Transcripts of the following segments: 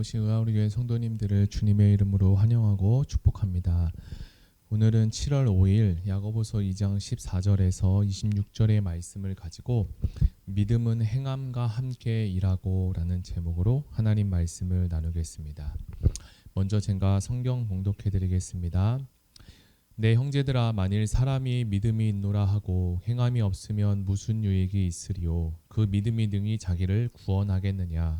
오신 의아우리교회 성도님들을 주님의 이름으로 환영하고 축복합니다. 오늘은 7월 5일 야고보서 2장 14절에서 26절의 말씀을 가지고 믿음은 행함과 함께 일하고 라는 제목으로 하나님 말씀을 나누겠습니다. 먼저 제가 성경 봉독해 드리겠습니다. 내 형제들아, 만일 사람이 믿음이 있노라 하고 행함이 없으면 무슨 유익이 있으리요? 그 믿음이 능히 자기를 구원하겠느냐?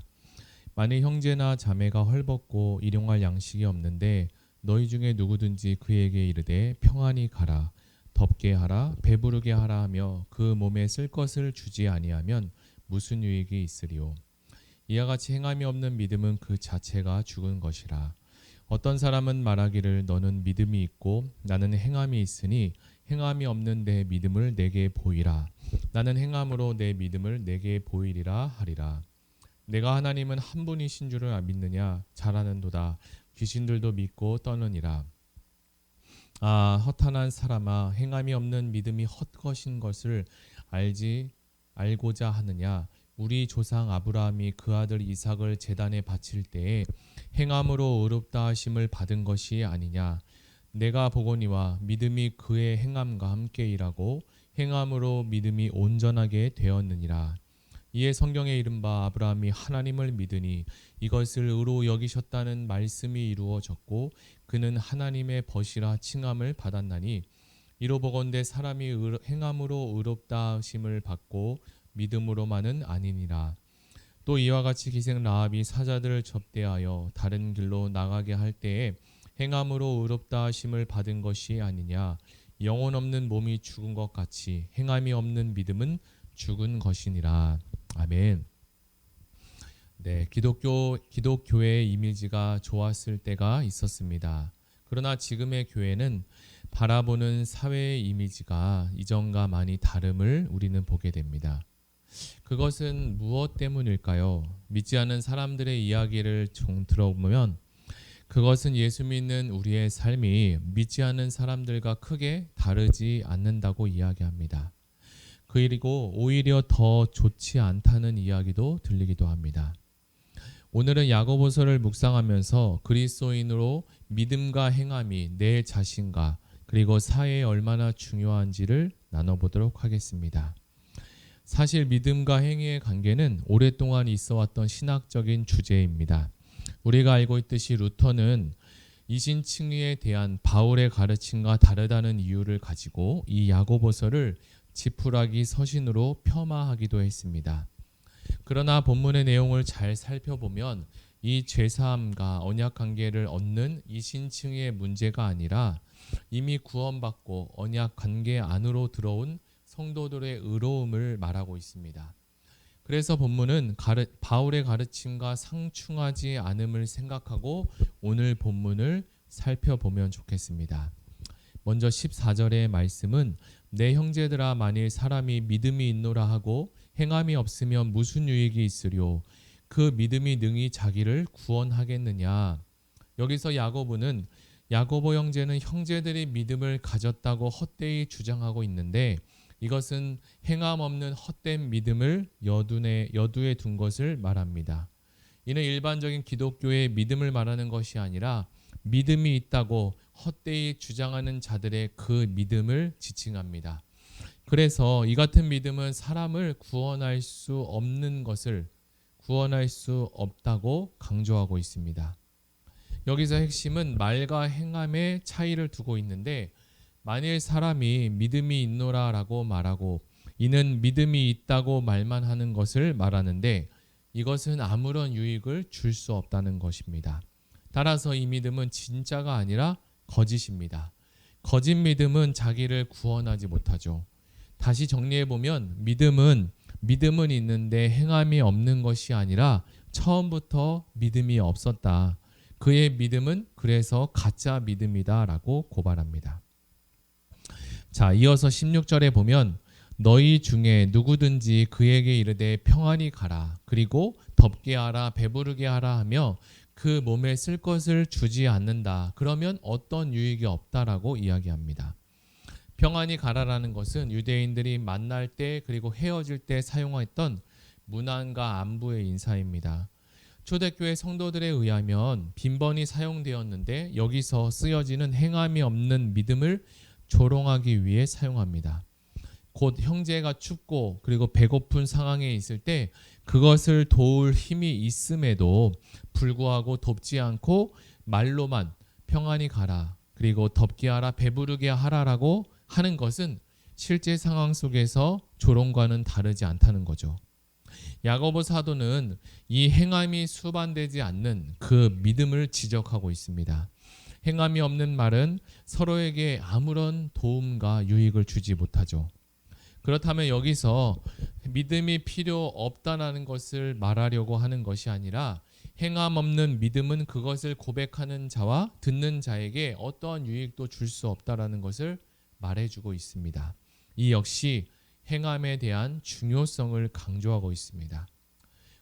만일 형제나 자매가 헐벗고 일용할 양식이 없는데 너희 중에 누구든지 그에게 이르되 평안히 가라, 덥게 하라, 배부르게 하라 하며 그 몸에 쓸 것을 주지 아니하면 무슨 유익이 있으리요? 이와 같이 행함이 없는 믿음은 그 자체가 죽은 것이라. 어떤 사람은 말하기를 너는 믿음이 있고 나는 행함이 있으니 행함이 없는 내 믿음을 내게 보이라. 나는 행함으로 내 믿음을 내게 보이리라 하리라. 내가 하나님은 한 분이신 줄을 믿느냐? 잘하는도다. 귀신들도 믿고 떠느니라. 아, 허탄한 사람아, 행함이 없는 믿음이 헛것인 것을 알고자 하느냐? 우리 조상 아브라함이 그 아들 이삭을 제단에 바칠 때에 행함으로 의롭다 하심을 받은 것이 아니냐? 내가 보거니와 믿음이 그의 행함과 함께 일하고 행함으로 믿음이 온전하게 되었느니라. 이에 성경에 이른바 아브라함이 하나님을 믿으니 이것을 의로 여기셨다는 말씀이 이루어졌고 그는 하나님의 벗이라 칭함을 받았나니, 이로 보건대 사람이 행함으로 의롭다 하심을 받고 믿음으로만은 아니니라. 또 이와 같이 기생 라합이 사자들을 접대하여 다른 길로 나가게 할 때에 행함으로 의롭다 하심을 받은 것이 아니냐? 영혼 없는 몸이 죽은 것 같이 행함이 없는 믿음은 죽은 것이니라. 아멘. 네, 기독교의 이미지가 좋았을 때가 있었습니다. 그러나 지금의 교회는 바라보는 사회의 이미지가 이전과 많이 다름을 우리는 보게 됩니다. 그것은 무엇 때문일까요? 믿지 않는 사람들의 이야기를 좀 들어보면 그것은 예수 믿는 우리의 삶이 믿지 않는 사람들과 크게 다르지 않는다고 이야기합니다. 그리고 오히려 더 좋지 않다는 이야기도 들리기도 합니다. 오늘은 야고보서를 묵상하면서 그리스도인으로 믿음과 행함이 내 자신과 그리고 사회에 얼마나 중요한지를 나눠보도록 하겠습니다. 사실 믿음과 행위의 관계는 오랫동안 있어왔던 신학적인 주제입니다. 우리가 알고 있듯이 루터는 이신칭의에 대한 바울의 가르침과 다르다는 이유를 가지고 이 야고보서를 지푸라기 서신으로 폄하하기도 했습니다. 그러나 본문의 내용을 잘 살펴보면 이 죄사함과 언약관계를 얻는 이신칭의의 문제가 아니라 이미 구원받고 언약관계 안으로 들어온 성도들의 의로움을 말하고 있습니다. 그래서 본문은 바울의 가르침과 상충하지 않음을 생각하고 오늘 본문을 살펴보면 좋겠습니다. 먼저 14절의 말씀은 내 형제들아, 만일 사람이 믿음이 있노라 하고 행함이 없으면 무슨 유익이 있으리요? 그 믿음이 능히 자기를 구원하겠느냐? 여기서 야고보 형제는 형제들이 믿음을 가졌다고 헛되이 주장하고 있는데 이것은 행함 없는 헛된 믿음을 여두에 둔 것을 말합니다. 이는 일반적인 기독교의 믿음을 말하는 것이 아니라 믿음이 있다고 헛되이 주장하는 자들의 그 믿음을 지칭합니다. 그래서 이 같은 믿음은 사람을 구원할 수 없다고 강조하고 있습니다. 여기서 핵심은 말과 행함의 차이를 두고 있는데, 만일 사람이 믿음이 있노라 라고 말하고 이는 믿음이 있다고 말만 하는 것을 말하는데 이것은 아무런 유익을 줄 수 없다는 것입니다. 따라서 이 믿음은 진짜가 아니라 거짓입니다. 거짓 믿음은 자기를 구원하지 못하죠. 다시 정리해보면 믿음은 있는데 행함이 없는 것이 아니라 처음부터 믿음이 없었다. 그의 믿음은 그래서 가짜 믿음이다 라고 고발합니다. 자, 이어서 16절에 보면 너희 중에 누구든지 그에게 이르되 평안히 가라, 그리고 덥게 하라, 배부르게 하라 하며 그 몸에 쓸 것을 주지 않는다. 그러면 어떤 유익이 없다라고 이야기합니다. 평안히 가라라는 것은 유대인들이 만날 때 그리고 헤어질 때 사용했던 문안과 안부의 인사입니다. 초대교회 성도들에 의하면 빈번히 사용되었는데 여기서 쓰여지는 행함이 없는 믿음을 조롱하기 위해 사용합니다. 곧 형제가 춥고 그리고 배고픈 상황에 있을 때 그것을 도울 힘이 있음에도 불구하고 돕지 않고 말로만 평안히 가라, 그리고 덥게 하라, 배부르게 하라라고 하는 것은 실제 상황 속에서 조롱과는 다르지 않다는 거죠. 야고보 사도는 이 행함이 수반되지 않는 그 믿음을 지적하고 있습니다. 행함이 없는 말은 서로에게 아무런 도움과 유익을 주지 못하죠. 그렇다면 여기서 믿음이 필요 없다는 것을 말하려고 하는 것이 아니라 행함 없는 믿음은 그것을 고백하는 자와 듣는 자에게 어떠한 유익도 줄 수 없다는 것을 말해주고 있습니다. 이 역시 행함에 대한 중요성을 강조하고 있습니다.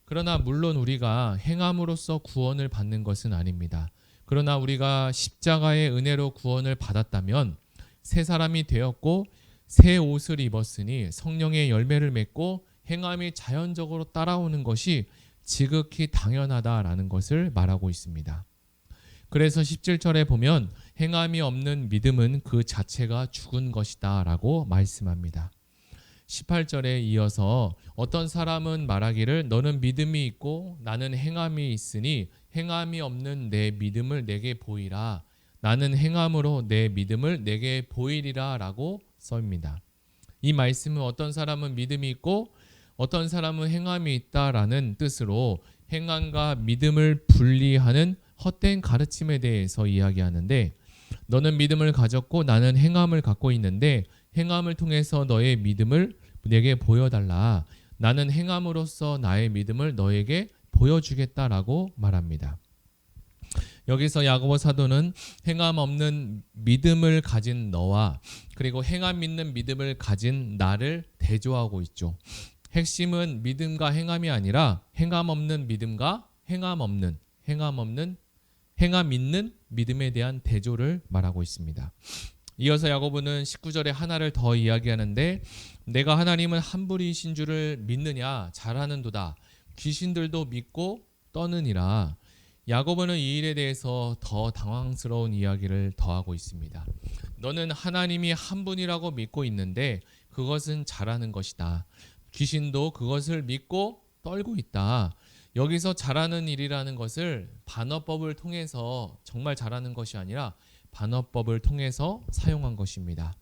그러나 물론 우리가 행함으로써 구원을 받는 것은 아닙니다. 그러나 우리가 십자가의 은혜로 구원을 받았다면 새 사람이 되었고 새 옷을 입었으니 성령의 열매를 맺고 행함이 자연적으로 따라오는 것이 지극히 당연하다라는 것을 말하고 있습니다. 그래서 17절에 보면 행함이 없는 믿음은 그 자체가 죽은 것이다 라고 말씀합니다. 18절에 이어서 어떤 사람은 말하기를 너는 믿음이 있고 나는 행함이 있으니 행함이 없는 내 믿음을 내게 보이라, 나는 행함으로 내 믿음을 내게 보이리라 라고 써입니다. 이 말씀은 어떤 사람은 믿음이 있고 어떤 사람은 행함이 있다라는 뜻으로 행함과 믿음을 분리하는 헛된 가르침에 대해서 이야기하는데, 너는 믿음을 가졌고 나는 행함을 갖고 있는데 행함을 통해서 너의 믿음을 내게 보여달라, 나는 행함으로써 나의 믿음을 너에게 보여주겠다라고 말합니다. 여기서 야고보 사도는 행함 없는 믿음을 가진 너와 그리고 행함 있는 믿음을 가진 나를 대조하고 있죠. 핵심은 믿음과 행함이 아니라 행함 없는 믿음과 행함 있는 믿음에 대한 대조를 말하고 있습니다. 이어서 야고보는 19절에 하나를 더 이야기하는데, 내가 하나님은 한 분이신 줄을 믿느냐, 잘하는도다. 귀신들도 믿고 떠느니라. 야고보는 이 일에 대해서 더 당황스러운 이야기를 더하고 있습니다. 너는 하나님이 한 분이라고 믿고 있는데 그것은 잘하는 것이다. 귀신도 그것을 믿고 떨고 있다. 여기서 잘하는 일이라는 것을 반어법을 통해서 정말 잘하는 것이 아니라 반어법을 통해서 사용한 것입니다.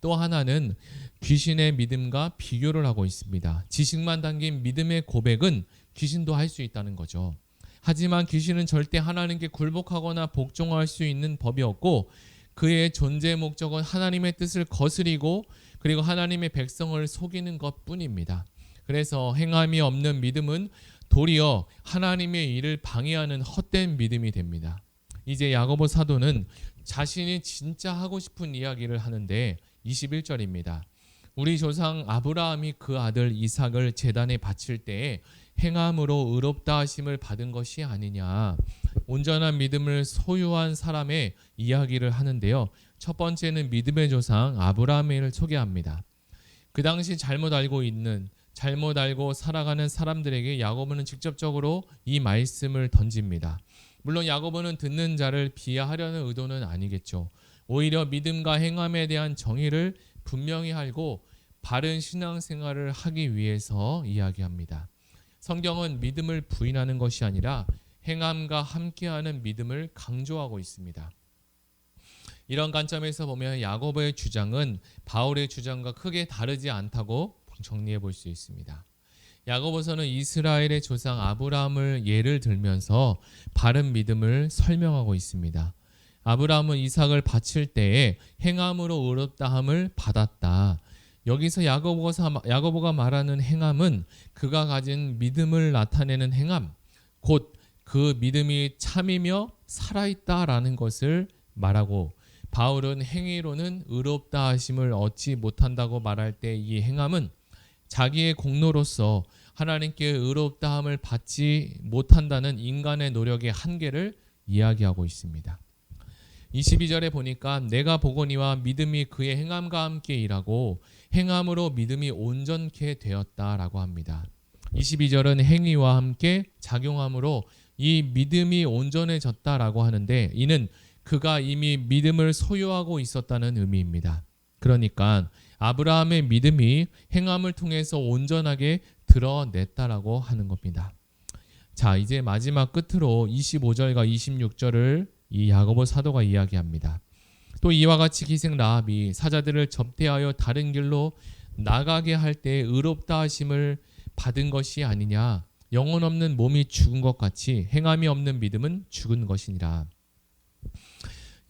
또 하나는 귀신의 믿음과 비교를 하고 있습니다. 지식만 담긴 믿음의 고백은 귀신도 할 수 있다는 거죠. 하지만 귀신은 절대 하나님께 굴복하거나 복종할 수 있는 법이 없고 그의 존재 목적은 하나님의 뜻을 거스리고 그리고 하나님의 백성을 속이는 것뿐입니다. 그래서 행함이 없는 믿음은 도리어 하나님의 일을 방해하는 헛된 믿음이 됩니다. 이제 야고보 사도는 자신이 진짜 하고 싶은 이야기를 하는데 21절입니다. 우리 조상 아브라함이 그 아들 이삭을 제단에 바칠 때에 행함으로 의롭다 하심을 받은 것이 아니냐. 온전한 믿음을 소유한 사람의 이야기를 하는데요. 첫 번째는 믿음의 조상 아브라함을 소개합니다. 그 당시 잘못 알고 살아가는 사람들에게 야고보는 직접적으로 이 말씀을 던집니다. 물론 야고보는 듣는 자를 비하하려는 의도는 아니겠죠. 오히려 믿음과 행함에 대한 정의를 분명히 알고 바른 신앙생활을 하기 위해서 이야기합니다. 성경은 믿음을 부인하는 것이 아니라 행함과 함께하는 믿음을 강조하고 있습니다. 이런 관점에서 보면 야고보의 주장은 바울의 주장과 크게 다르지 않다고 정리해 볼 수 있습니다. 야고보서는 이스라엘의 조상 아브라함을 예를 들면서 바른 믿음을 설명하고 있습니다. 아브라함은 이삭을 바칠 때에 행함으로 의롭다함을 받았다. 여기서 야고보가 말하는 행함은 그가 가진 믿음을 나타내는 행함, 곧 그 믿음이 참이며 살아있다라는 것을 말하고, 바울은 행위로는 의롭다 하심을 얻지 못한다고 말할 때 이 행함은 자기의 공로로서 하나님께 의롭다함을 받지 못한다는 인간의 노력의 한계를 이야기하고 있습니다. 22절에 보니까 내가 보거니와 믿음이 그의 행함과 함께 일하고 행함으로 믿음이 온전케 되었다라고 합니다. 22절은 행위와 함께 작용함으로 이 믿음이 온전해졌다라고 하는데, 이는 그가 이미 믿음을 소유하고 있었다는 의미입니다. 그러니까 아브라함의 믿음이 행함을 통해서 온전하게 드러냈다라고 하는 겁니다. 자, 이제 마지막 끝으로 25절과 26절을 이 야고보 사도가 이야기합니다. 또 이와 같이 기생 라합이 사자들을 접대하여 다른 길로 나가게 할 때 의롭다 하심을 받은 것이 아니냐. 영혼 없는 몸이 죽은 것 같이 행함이 없는 믿음은 죽은 것이니라.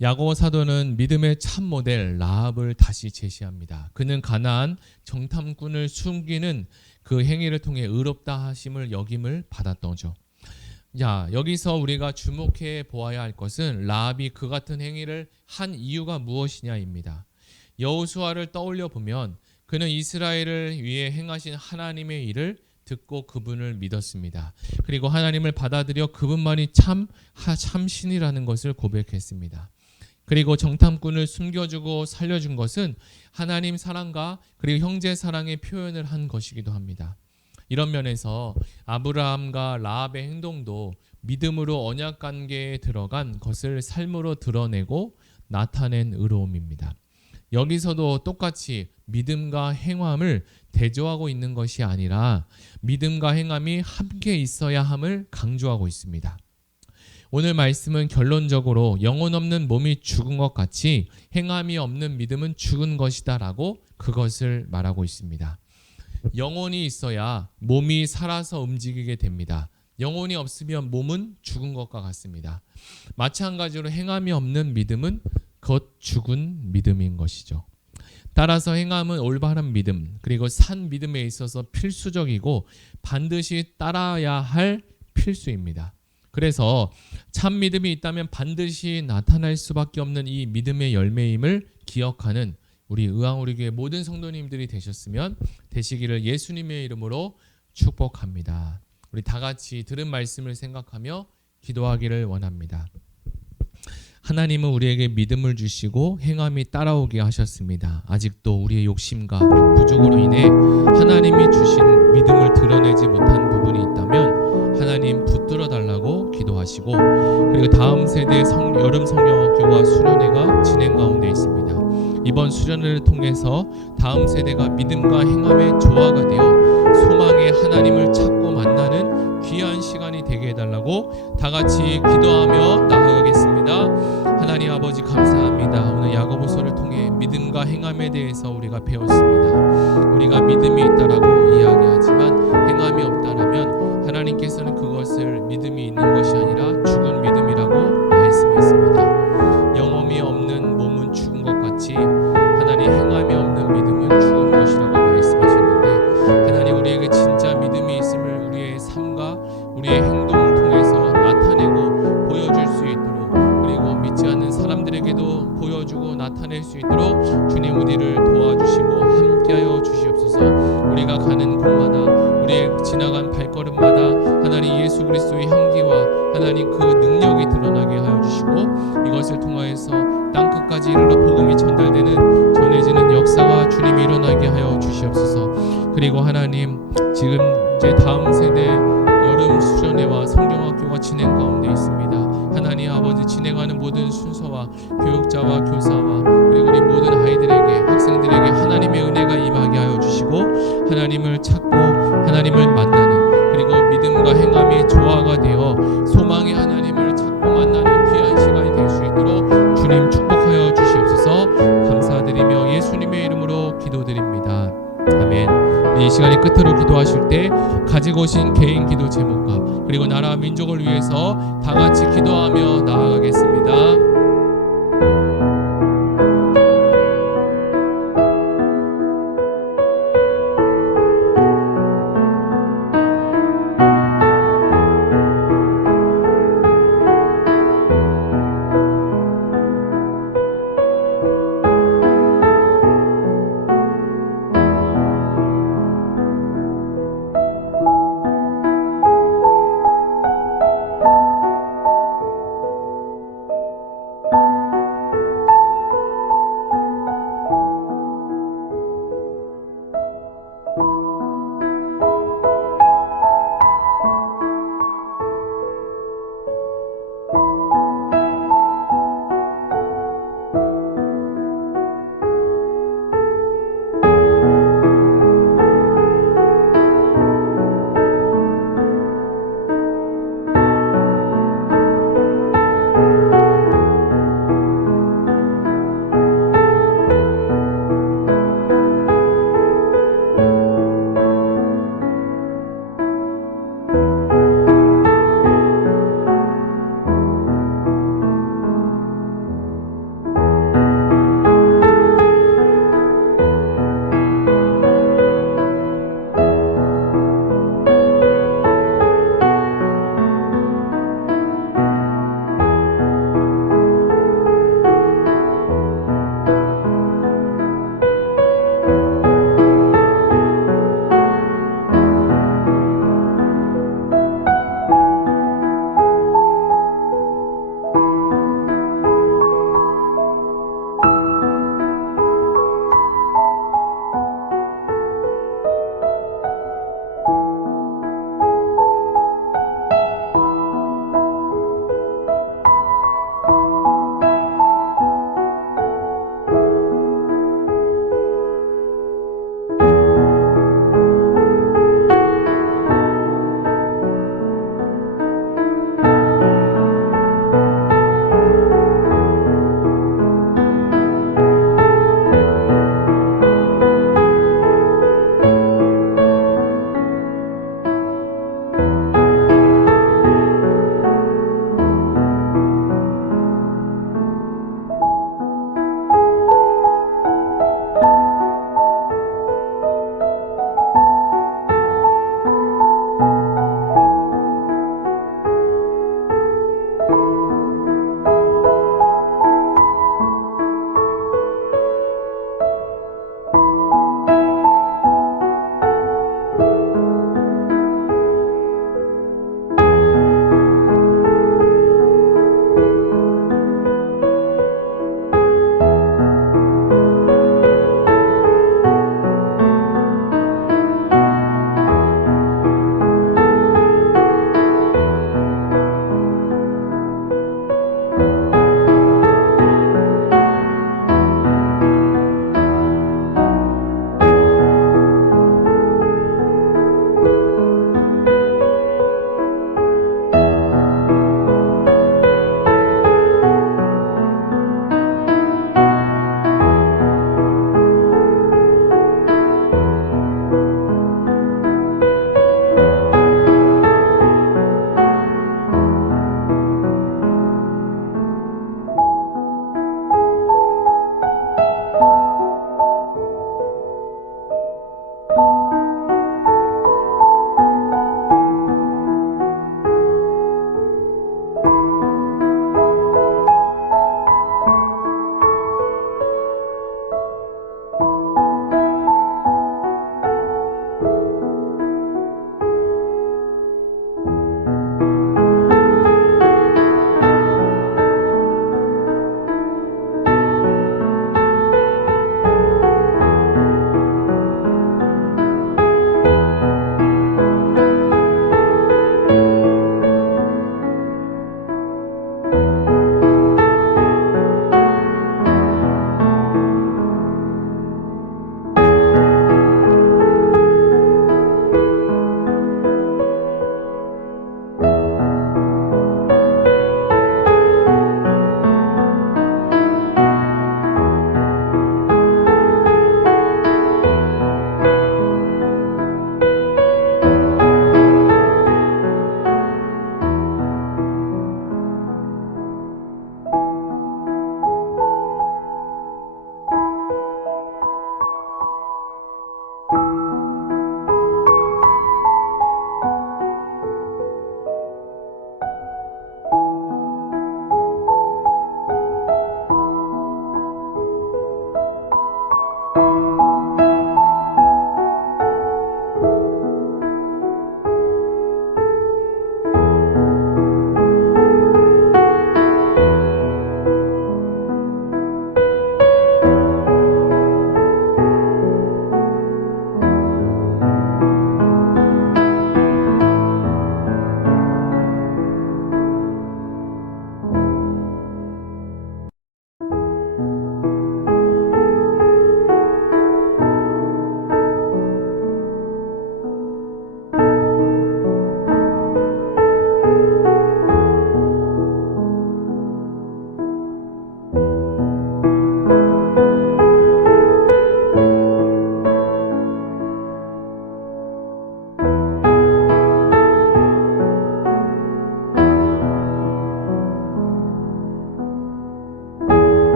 야고보 사도는 믿음의 참 모델 라합을 다시 제시합니다. 그는 가나안 정탐꾼을 숨기는 그 행위를 통해 의롭다 하심을 여김을 받았던죠. 자, 여기서 우리가 주목해 보아야 할 것은 라합이 그 같은 행위를 한 이유가 무엇이냐입니다. 여호수아를 떠올려 보면 그는 이스라엘을 위해 행하신 하나님의 일을 듣고 그분을 믿었습니다. 그리고 하나님을 받아들여 그분만이 참신이라는 것을 고백했습니다. 그리고 정탐꾼을 숨겨주고 살려준 것은 하나님 사랑과 그리고 형제 사랑의 표현을 한 것이기도 합니다. 이런 면에서 아브라함과 라합의 행동도 믿음으로 언약 관계에 들어간 것을 삶으로 드러내고 나타낸 의로움입니다. 여기서도 똑같이 믿음과 행함을 대조하고 있는 것이 아니라 믿음과 행함이 함께 있어야 함을 강조하고 있습니다. 오늘 말씀은 결론적으로 영혼 없는 몸이 죽은 것 같이 행함이 없는 믿음은 죽은 것이다 라고 그것을 말하고 있습니다. 영혼이 있어야 몸이 살아서 움직이게 됩니다. 영혼이 없으면 몸은 죽은 것과 같습니다. 마찬가지로 행함이 없는 믿음은 곧 죽은 믿음인 것이죠. 따라서 행함은 올바른 믿음, 그리고 산 믿음에 있어서 필수적이고 반드시 따라야 할 필수입니다. 그래서 참 믿음이 있다면 반드시 나타날 수밖에 없는 이 믿음의 열매임을 기억하는 우리 의왕우리교회 모든 성도님들이 되시기를 예수님의 이름으로 축복합니다. 우리 다 같이 들은 말씀을 생각하며 기도하기를 원합니다. 하나님은 우리에게 믿음을 주시고 행함이 따라오게 하셨습니다. 아직도 우리의 욕심과 부족으로 인해 하나님이 주신 믿음을 드러내지 못한 부분이 있다면 하나님 붙들어 달라고 기도하시고, 그리고 다음 세대 여름 성령학교와 수련회가 진행 가운데 있습니다. 이번 수련회를 통해서 다음 세대가 믿음과 행함의 조화가 되어 소망의 하나님을 찾고 만나는 귀한 시간이 되게 해달라고 다 같이 기도하며 나아가겠습니다. 하나님 아버지 감사합니다. 오늘 야고보서를 통해 믿음과 행함에 대해서 우리가 배웠습니다. 우리가 믿음이 있다라고 이야기하지만 행함이 없다라면 하나님께서는 그것을 믿음이 있는 것이 아니라 죽은 믿음이라고 말씀했습니다. 영혼이 없는 몸은 죽은 것 같이 하나님 행함이 없는 믿음은 죽은 것이라고 말씀하셨는데, 하나님 우리에게 진짜 믿음이 있음을 우리의 삶과 우리의 행동을 통해서 나타내고 보여줄 수 있도록, 그리고 믿지 않는 사람들에게도 보여주고 나타낼 수 있도록 주님 우리를 도와주시고 함께하여 주시옵소서. 우리가 가는 곳마다 우리의 지나간 발걸음마다 하나님 예수 그리스도의 향기와 하나님 그 능력이 드러나게 하여 주시고, 이것을 통하여서 땅끝까지 이르러 복음이 전달되는 전해지는 역사가 주님이 일어나게 하여 주시옵소서. 그리고 하나님 지금 이제 다음 세대 여름 수련회와 성경학교가 진행 가운데 있습니다. 하나님 아버지 진행하는 모든 순서와 교육자와 교사와 그리고 우리 모든 아이들에게 학생들에게 하나님의 은혜가 임하게 하여 주시고, 하나님을 찾고 하나님을 만나는, 그리고 믿음과 행함이 조화가 되어 소망의 하나님을 찾고 만나는 귀한 시간이 될 수 있도록 주님 축복하여 주시옵소서. 감사드리며 예수님의 이름으로 기도드립니다. 아멘. 이 시간의 끝으로 기도하실 때 가지고 오신 개인 기도 제목과 그리고 나라 민족을 위해서 다 같이 기도하며 나아가겠습니다.